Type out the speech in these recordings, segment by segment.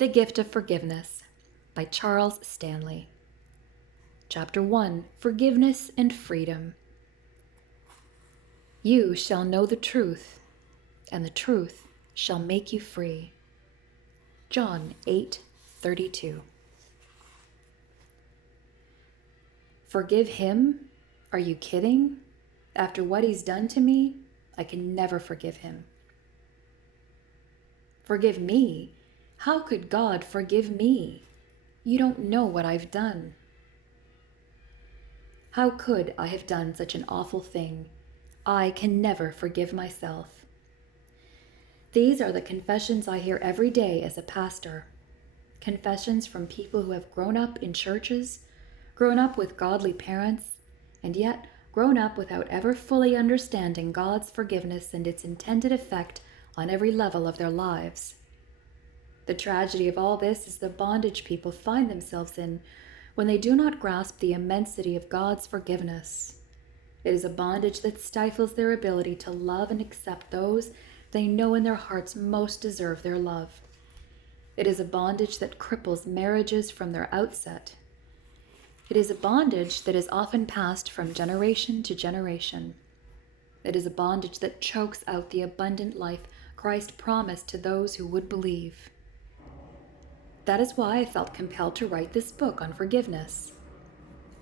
The Gift of Forgiveness by Charles Stanley. Chapter 1. Forgiveness and Freedom. You shall know the truth, and the truth shall make you free. John 8:32. Forgive him? Are you kidding? After what he's done to me, I can never forgive him. Forgive me? How could God forgive me? You don't know what I've done. How could I have done such an awful thing? I can never forgive myself. These are the confessions I hear every day as a pastor. Confessions from people who have grown up in churches, grown up with godly parents, and yet grown up without ever fully understanding God's forgiveness and its intended effect on every level of their lives. The tragedy of all this is the bondage people find themselves in when they do not grasp the immensity of God's forgiveness. It is a bondage that stifles their ability to love and accept those they know in their hearts most deserve their love. It is a bondage that cripples marriages from their outset. It is a bondage that is often passed from generation to generation. It is a bondage that chokes out the abundant life Christ promised to those who would believe. That is why I felt compelled to write this book on forgiveness.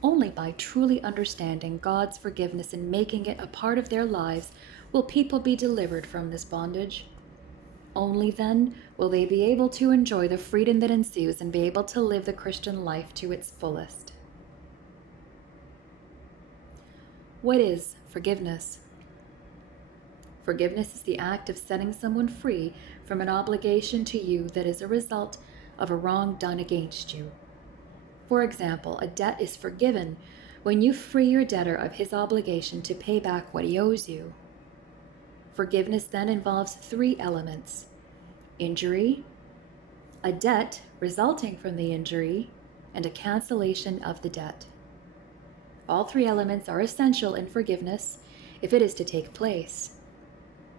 Only by truly understanding God's forgiveness and making it a part of their lives will people be delivered from this bondage. Only then will they be able to enjoy the freedom that ensues and be able to live the Christian life to its fullest. What is forgiveness? Forgiveness is the act of setting someone free from an obligation to you that is a result of a wrong done against you. For example, a debt is forgiven when you free your debtor of his obligation to pay back what he owes you. Forgiveness then involves three elements: injury, a debt resulting from the injury, and a cancellation of the debt. All three elements are essential in forgiveness if it is to take place.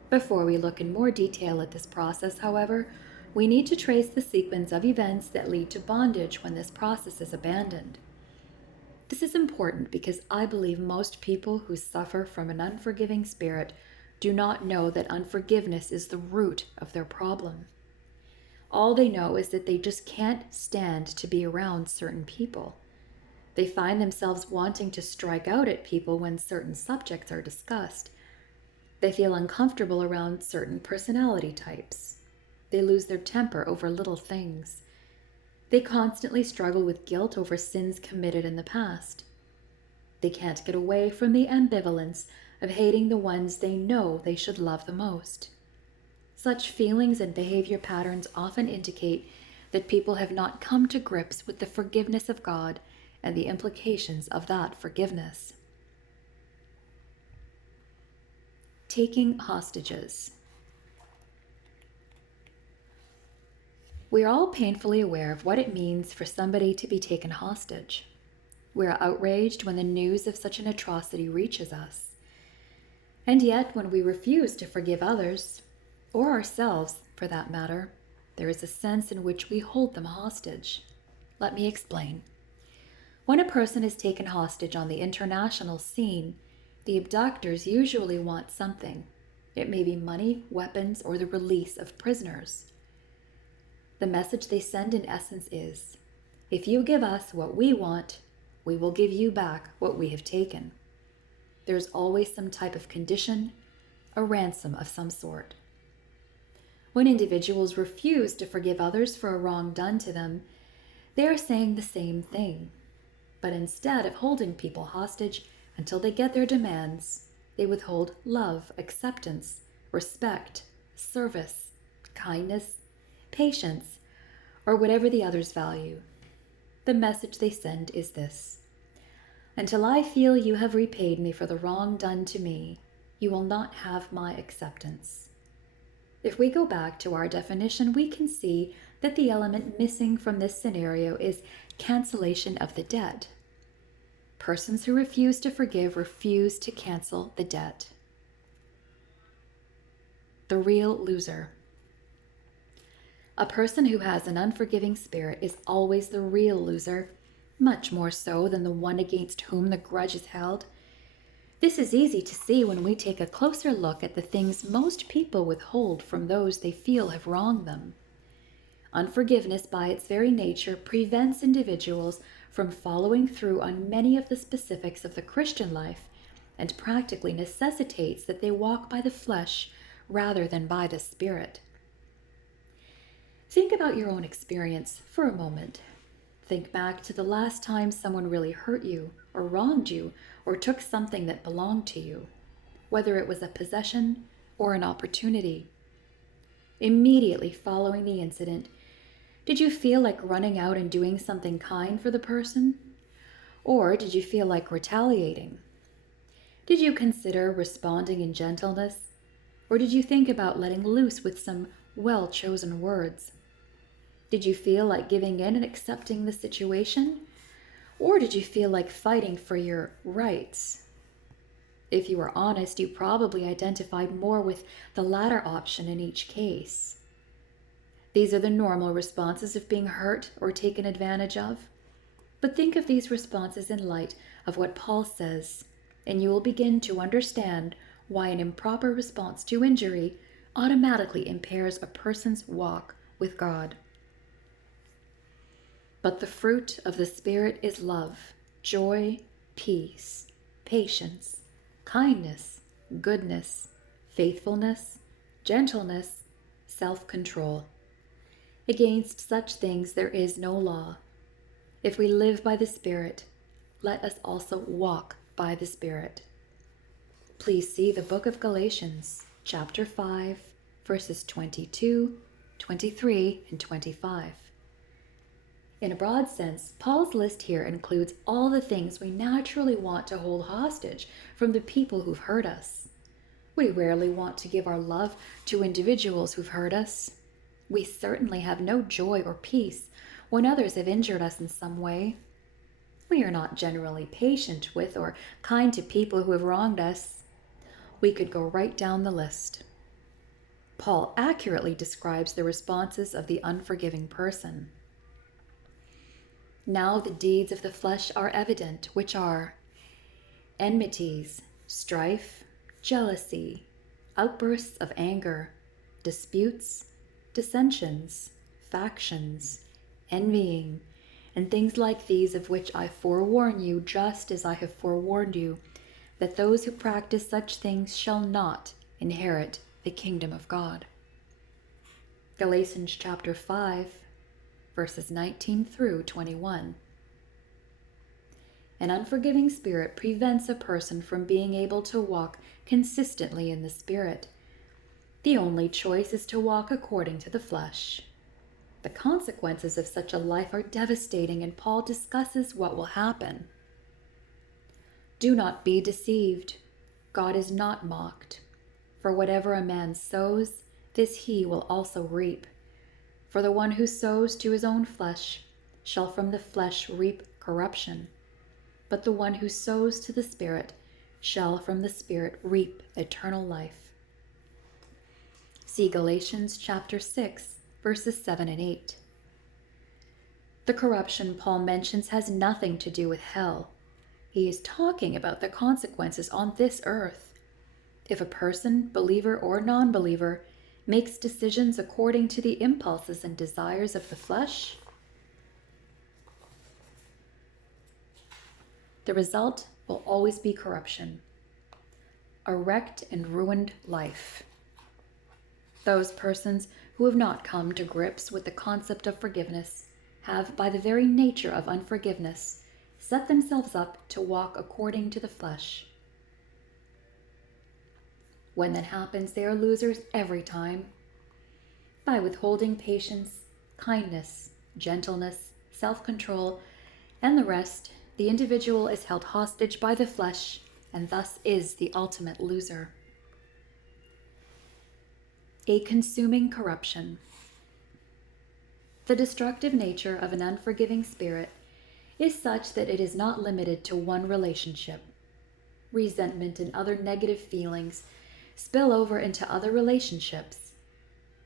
Before we look in more detail at this process, however, we need to trace the sequence of events that lead to bondage when this process is abandoned. This is important because I believe most people who suffer from an unforgiving spirit do not know that unforgiveness is the root of their problem. All they know is that they just can't stand to be around certain people. They find themselves wanting to strike out at people when certain subjects are discussed. They feel uncomfortable around certain personality types. They lose their temper over little things. They constantly struggle with guilt over sins committed in the past. They can't get away from the ambivalence of hating the ones they know they should love the most. Such feelings and behavior patterns often indicate that people have not come to grips with the forgiveness of God and the implications of that forgiveness. Taking hostages. We are all painfully aware of what it means for somebody to be taken hostage. We are outraged when the news of such an atrocity reaches us. And yet, when we refuse to forgive others, or ourselves for that matter, there is a sense in which we hold them hostage. Let me explain. When a person is taken hostage on the international scene, the abductors usually want something. It may be money, weapons, or the release of prisoners. The message they send in essence is, if you give us what we want, we will give you back what we have taken. There's always some type of condition, a ransom of some sort. When individuals refuse to forgive others for a wrong done to them, they are saying the same thing. But instead of holding people hostage until they get their demands, they withhold love, acceptance, respect, service, kindness, patience, or whatever the others value. The message they send is this: until I feel you have repaid me for the wrong done to me, you will not have my acceptance. If we go back to our definition, we can see that the element missing from this scenario is cancellation of the debt. Persons who refuse to forgive refuse to cancel the debt. The real loser. A person who has an unforgiving spirit is always the real loser, much more so than the one against whom the grudge is held. This is easy to see when we take a closer look at the things most people withhold from those they feel have wronged them. Unforgiveness, by its very nature, prevents individuals from following through on many of the specifics of the Christian life and practically necessitates that they walk by the flesh rather than by the Spirit. Think about your own experience for a moment. Think back to the last time someone really hurt you or wronged you or took something that belonged to you, whether it was a possession or an opportunity. Immediately following the incident, did you feel like running out and doing something kind for the person? Or did you feel like retaliating? Did you consider responding in gentleness? Or did you think about letting loose with some well-chosen words? Did you feel like giving in and accepting the situation? Or did you feel like fighting for your rights? If you were honest, you probably identified more with the latter option in each case. These are the normal responses of being hurt or taken advantage of. But think of these responses in light of what Paul says, and you will begin to understand why an improper response to injury automatically impairs a person's walk with God. But the fruit of the Spirit is love, joy, peace, patience, kindness, goodness, faithfulness, gentleness, self-control. Against such things there is no law. If we live by the Spirit, let us also walk by the Spirit. Please see the book of Galatians, chapter 5, verses 22, 23, and 25. In a broad sense, Paul's list here includes all the things we naturally want to hold hostage from the people who've hurt us. We rarely want to give our love to individuals who've hurt us. We certainly have no joy or peace when others have injured us in some way. We are not generally patient with or kind to people who have wronged us. We could go right down the list. Paul accurately describes the responses of the unforgiving person. Now the deeds of the flesh are evident, which are enmities, strife, jealousy, outbursts of anger, disputes, dissensions, factions, envying, and things like these, of which I forewarn you, just as I have forewarned you, that those who practice such things shall not inherit the kingdom of God. Galatians chapter 5, verses 19 through 21. An unforgiving spirit prevents a person from being able to walk consistently in the Spirit. The only choice is to walk according to the flesh. The consequences of such a life are devastating, and Paul discusses what will happen. Do not be deceived. God is not mocked. For whatever a man sows, this he will also reap. For the one who sows to his own flesh shall from the flesh reap corruption, but the one who sows to the Spirit shall from the Spirit reap eternal life. See Galatians chapter 6, verses 7 and 8. The corruption Paul mentions has nothing to do with hell. He is talking about the consequences on this earth. If a person, believer or non-believer, makes decisions according to the impulses and desires of the flesh, the result will always be corruption, a wrecked and ruined life. Those persons who have not come to grips with the concept of forgiveness have, by the very nature of unforgiveness, set themselves up to walk according to the flesh. When that happens, they are losers every time. By withholding patience, kindness, gentleness, self-control, and the rest, the individual is held hostage by the flesh and thus is the ultimate loser. A consuming corruption. The destructive nature of an unforgiving spirit is such that it is not limited to one relationship. Resentment and other negative feelings spill over into other relationships.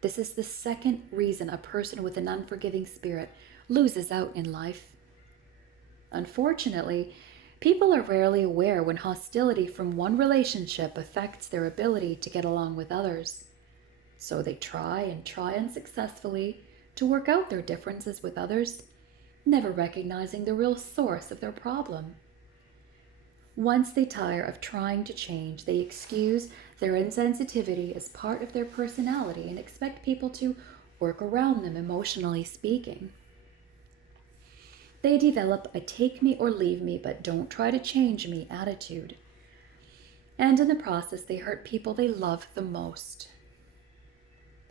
This is the second reason a person with an unforgiving spirit loses out in life. Unfortunately, people are rarely aware when hostility from one relationship affects their ability to get along with others. So they try unsuccessfully to work out their differences with others, never recognizing the real source of their problem. Once they tire of trying to change, they excuse their insensitivity as part of their personality and expect people to work around them, emotionally speaking. They develop a take me or leave me, but don't try to change me attitude. And in the process, they hurt people they love the most.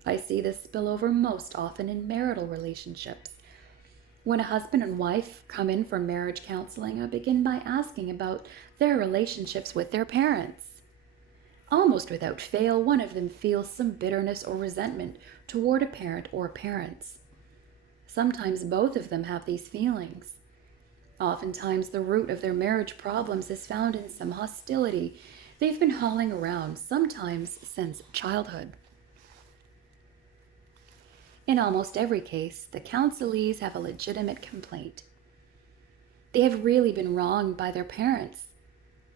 I see this spill over most often in marital relationships. When a husband and wife come in for marriage counseling, I begin by asking about their relationships with their parents. Almost without fail, one of them feels some bitterness or resentment toward a parent or parents. Sometimes both of them have these feelings. Oftentimes, the root of their marriage problems is found in some hostility they've been hauling around, sometimes since childhood. In almost every case, the counselees have a legitimate complaint. They have really been wronged by their parents,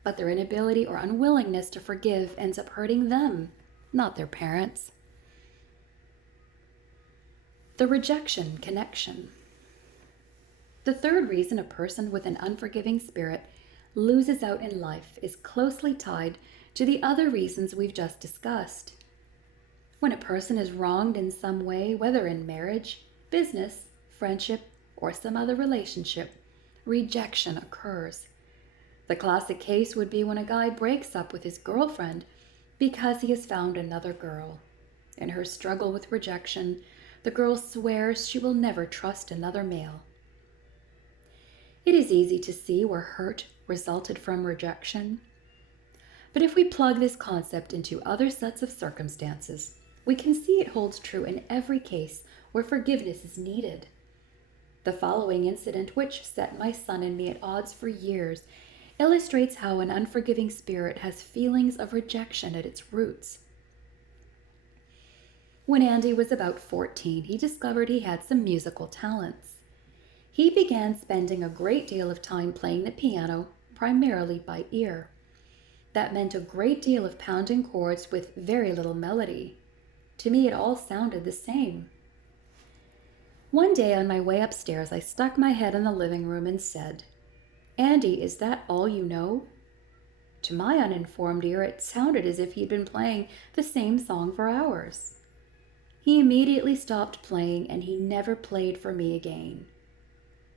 but their inability or unwillingness to forgive ends up hurting them, not their parents. The rejection connection. The third reason a person with an unforgiving spirit loses out in life is closely tied to the other reasons we've just discussed. When a person is wronged in some way, whether in marriage, business, friendship, or some other relationship, rejection occurs. The classic case would be when a guy breaks up with his girlfriend because he has found another girl. In her struggle with rejection, the girl swears she will never trust another male. It is easy to see where hurt resulted from rejection. But if we plug this concept into other sets of circumstances, we can see it holds true in every case where forgiveness is needed. The following incident, which set my son and me at odds for years, illustrates how an unforgiving spirit has feelings of rejection at its roots. When Andy was about 14, he discovered he had some musical talents. He began spending a great deal of time playing the piano, primarily by ear. That meant a great deal of pounding chords with very little melody. To me, it all sounded the same. One day on my way upstairs, I stuck my head in the living room and said, "Andy, is that all you know?" To my uninformed ear, it sounded as if he'd been playing the same song for hours. He immediately stopped playing, and he never played for me again.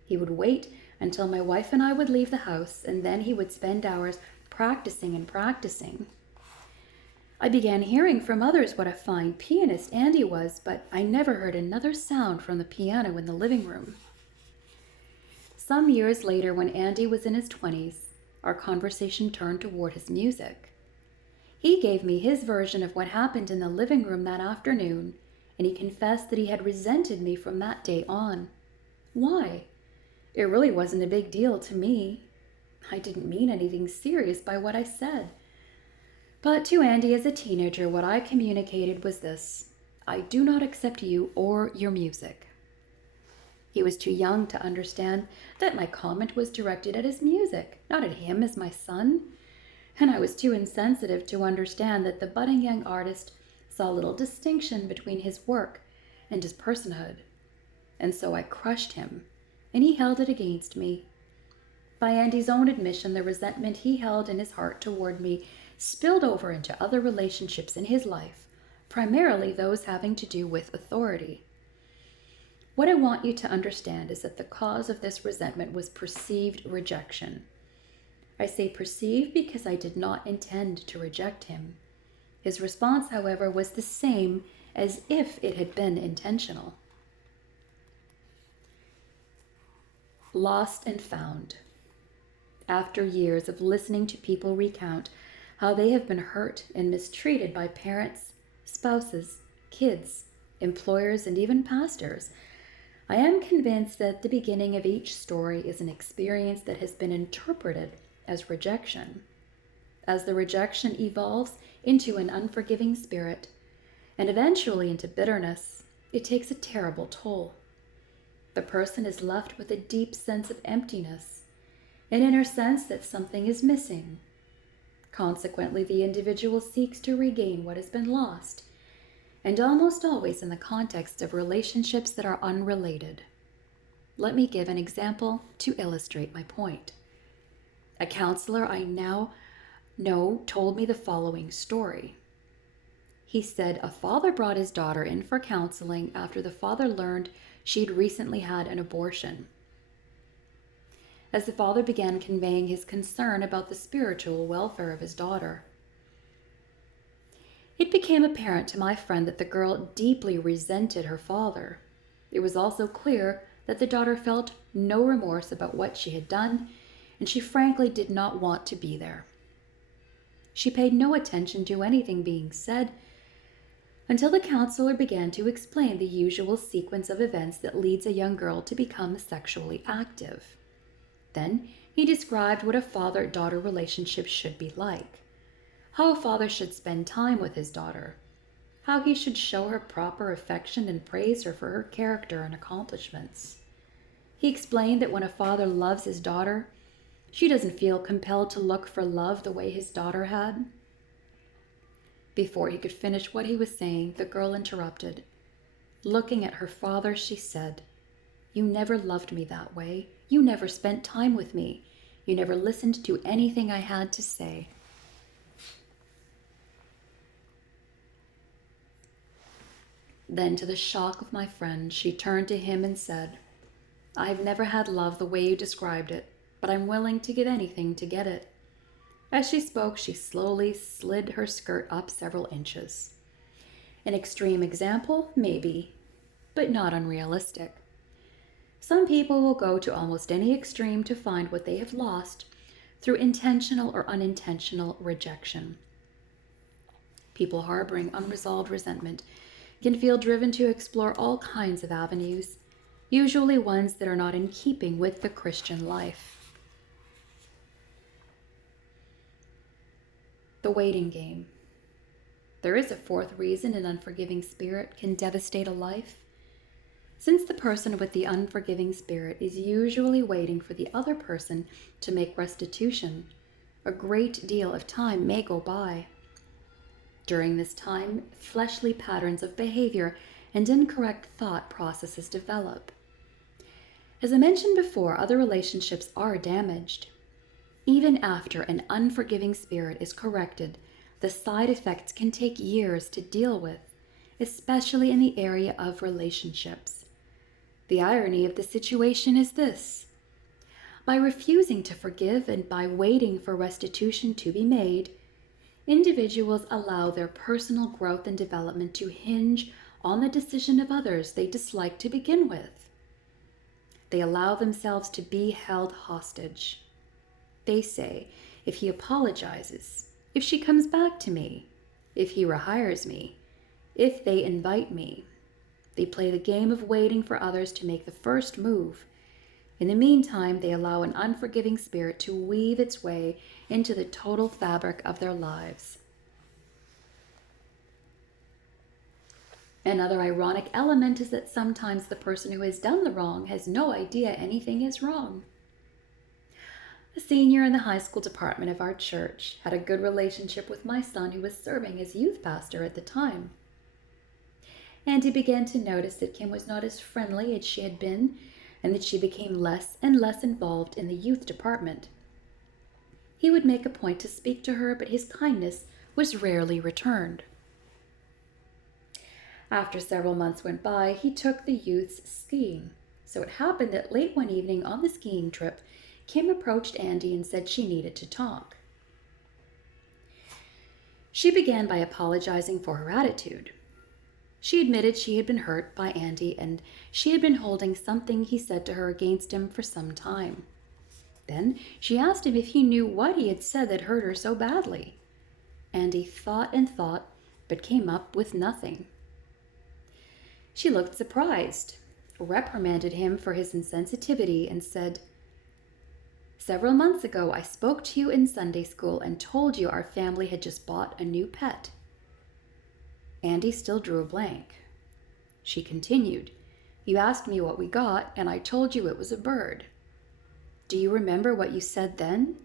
He would wait until my wife and I would leave the house, and then he would spend hours practicing and practicing. I began hearing from others what a fine pianist Andy was, but I never heard another sound from the piano in the living room. Some years later, when Andy was in his 20s, our conversation turned toward his music. He gave me his version of what happened in the living room that afternoon, and he confessed that he had resented me from that day on. Why? It really wasn't a big deal to me. I didn't mean anything serious by what I said. But to Andy as a teenager, what I communicated was this: I do not accept you or your music. He was too young to understand that my comment was directed at his music, not at him as my son. And I was too insensitive to understand that the budding young artist saw little distinction between his work and his personhood. And so I crushed him, and he held it against me. By Andy's own admission, the resentment he held in his heart toward me spilled over into other relationships in his life, primarily those having to do with authority. What I want you to understand is that the cause of this resentment was perceived rejection. I say perceived because I did not intend to reject him. His response, however, was the same as if it had been intentional. Lost and found. After years of listening to people recount how they have been hurt and mistreated by parents, spouses, kids, employers, and even pastors, I am convinced that the beginning of each story is an experience that has been interpreted as rejection. As the rejection evolves into an unforgiving spirit, and eventually into bitterness, it takes a terrible toll. The person is left with a deep sense of emptiness, an inner sense that something is missing. Consequently, the individual seeks to regain what has been lost, and almost always in the context of relationships that are unrelated. Let me give an example to illustrate my point. A counselor I now know told me the following story. He said a father brought his daughter in for counseling after the father learned she'd recently had an abortion. As the father began conveying his concern about the spiritual welfare of his daughter, it became apparent to my friend that the girl deeply resented her father. It was also clear that the daughter felt no remorse about what she had done, and she frankly did not want to be there. She paid no attention to anything being said until the counselor began to explain the usual sequence of events that leads a young girl to become sexually active. Then he described what a father-daughter relationship should be like, how a father should spend time with his daughter, how he should show her proper affection and praise her for her character and accomplishments. He explained that when a father loves his daughter, she doesn't feel compelled to look for love the way his daughter had. Before he could finish what he was saying, the girl interrupted. Looking at her father, she said, "You never loved me that way. You never spent time with me. You never listened to anything I had to say." Then, to the shock of my friend, she turned to him and said, "I've never had love the way you described it, but I'm willing to give anything to get it." As she spoke, she slowly slid her skirt up several inches. An extreme example, maybe, but not unrealistic. Some people will go to almost any extreme to find what they have lost through intentional or unintentional rejection. People harboring unresolved resentment can feel driven to explore all kinds of avenues, usually ones that are not in keeping with the Christian life. The waiting game. There is a fourth reason an unforgiving spirit can devastate a life. Since the person with the unforgiving spirit is usually waiting for the other person to make restitution, a great deal of time may go by. During this time, fleshly patterns of behavior and incorrect thought processes develop. As I mentioned before, other relationships are damaged. Even after an unforgiving spirit is corrected, the side effects can take years to deal with, especially in the area of relationships. The irony of the situation is this: by refusing to forgive and by waiting for restitution to be made, individuals allow their personal growth and development to hinge on the decision of others they dislike to begin with. They allow themselves to be held hostage. They say, if he apologizes, if she comes back to me, if he rehires me, if they invite me. They play the game of waiting for others to make the first move. In the meantime, they allow an unforgiving spirit to weave its way into the total fabric of their lives. Another ironic element is that sometimes the person who has done the wrong has no idea anything is wrong. A senior in the high school department of our church had a good relationship with my son, who was serving as youth pastor at the time. And he began to notice that Kim was not as friendly as she had been, and that she became less and less involved in the youth department. He would make a point to speak to her, but his kindness was rarely returned. After several months went by, he took the youths skiing. So it happened that late one evening on the skiing trip, Kim approached Andy and said she needed to talk. She began by apologizing for her attitude. She admitted she had been hurt by Andy, and she had been holding something he said to her against him for some time. Then she asked him if he knew what he had said that hurt her so badly. Andy thought and thought, but came up with nothing. She looked surprised, reprimanded him for his insensitivity, and said, "Several months ago, I spoke to you in Sunday school and told you our family had just bought a new pet." Andy still drew a blank. She continued, "You asked me what we got, and I told you it was a bird. Do you remember what you said then?"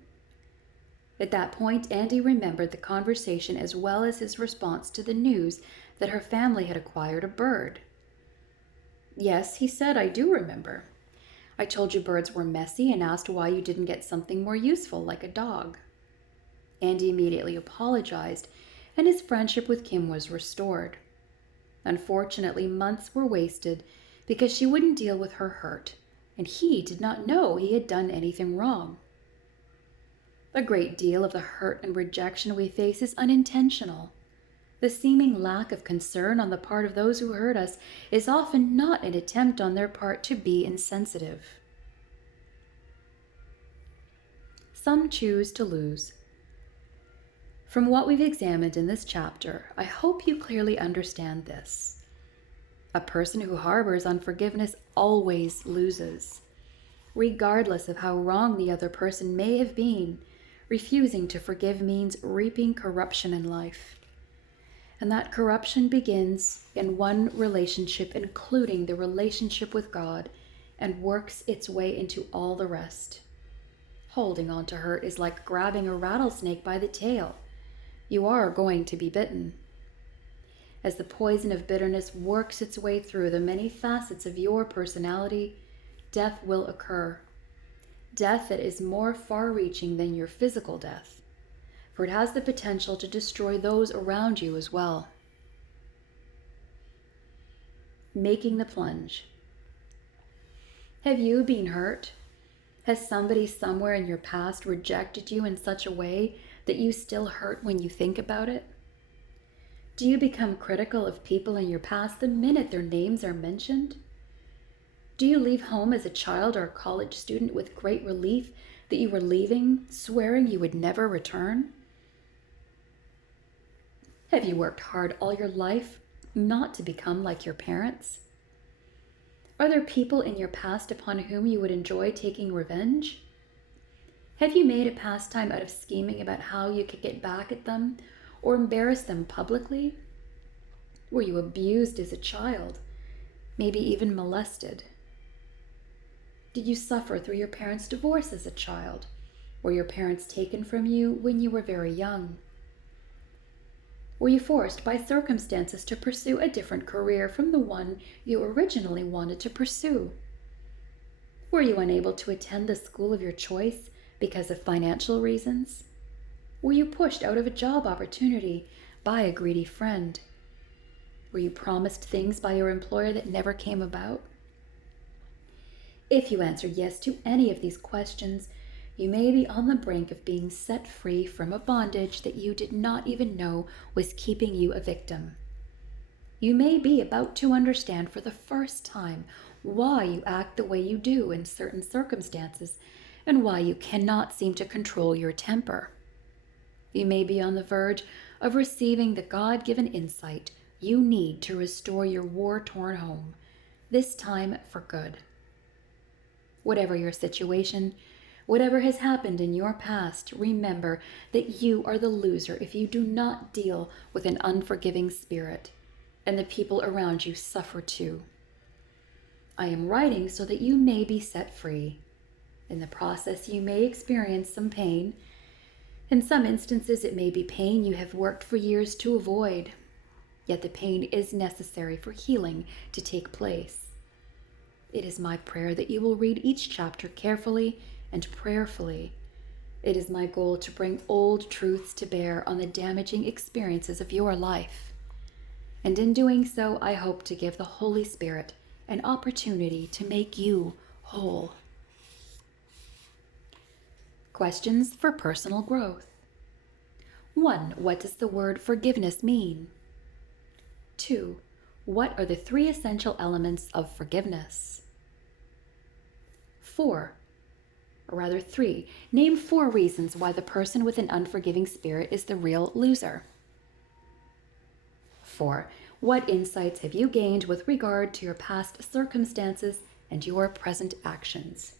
At that point, Andy remembered the conversation as well as his response to the news that her family had acquired a bird. "Yes," he said, "I do remember. I told you birds were messy and asked why you didn't get something more useful like a dog." Andy immediately apologized, and his friendship with Kim was restored. Unfortunately, months were wasted because she wouldn't deal with her hurt, and he did not know he had done anything wrong. A great deal of the hurt and rejection we face is unintentional. The seeming lack of concern on the part of those who hurt us is often not an attempt on their part to be insensitive. Some choose to lose. From what we've examined in this chapter, I hope you clearly understand this. A person who harbors unforgiveness always loses. Regardless of how wrong the other person may have been, refusing to forgive means reaping corruption in life. And that corruption begins in one relationship, including the relationship with God, and works its way into all the rest. Holding on to hurt is like grabbing a rattlesnake by the tail. You are going to be bitten. As the poison of bitterness works its way through the many facets of your personality, death will occur. Death that is more far-reaching than your physical death, for it has the potential to destroy those around you as well. Making the plunge. Have you been hurt? Has somebody somewhere in your past rejected you in such a way that you still hurt when you think about it? Do you become critical of people in your past the minute their names are mentioned? Do you leave home as a child or a college student with great relief that you were leaving, swearing you would never return? Have you worked hard all your life not to become like your parents? Are there people in your past upon whom you would enjoy taking revenge? Have you made a pastime out of scheming about how you could get back at them or embarrass them publicly? Were you abused as a child, maybe even molested? Did you suffer through your parents' divorce as a child? Were your parents taken from you when you were very young? Were you forced by circumstances to pursue a different career from the one you originally wanted to pursue? Were you unable to attend the school of your choice because of financial reasons? Were you pushed out of a job opportunity by a greedy friend? Were you promised things by your employer that never came about? If you answer yes to any of these questions, you may be on the brink of being set free from a bondage that you did not even know was keeping you a victim. You may be about to understand for the first time why you act the way you do in certain circumstances and why you cannot seem to control your temper. You may be on the verge of receiving the God-given insight you need to restore your war-torn home, this time for good. Whatever your situation, whatever has happened in your past, remember that you are the loser if you do not deal with an unforgiving spirit, and the people around you suffer too. I am writing so that you may be set free. In the process, you may experience some pain. In some instances, it may be pain you have worked for years to avoid. Yet the pain is necessary for healing to take place. It is my prayer that you will read each chapter carefully and prayerfully. It is my goal to bring old truths to bear on the damaging experiences of your life. And in doing so, I hope to give the Holy Spirit an opportunity to make you whole. Questions for personal growth. 1. What does the word forgiveness mean? 2. What are the 3 essential elements of forgiveness? 3. Name 4 reasons why the person with an unforgiving spirit is the real loser. 4. What insights have you gained with regard to your past circumstances and your present actions?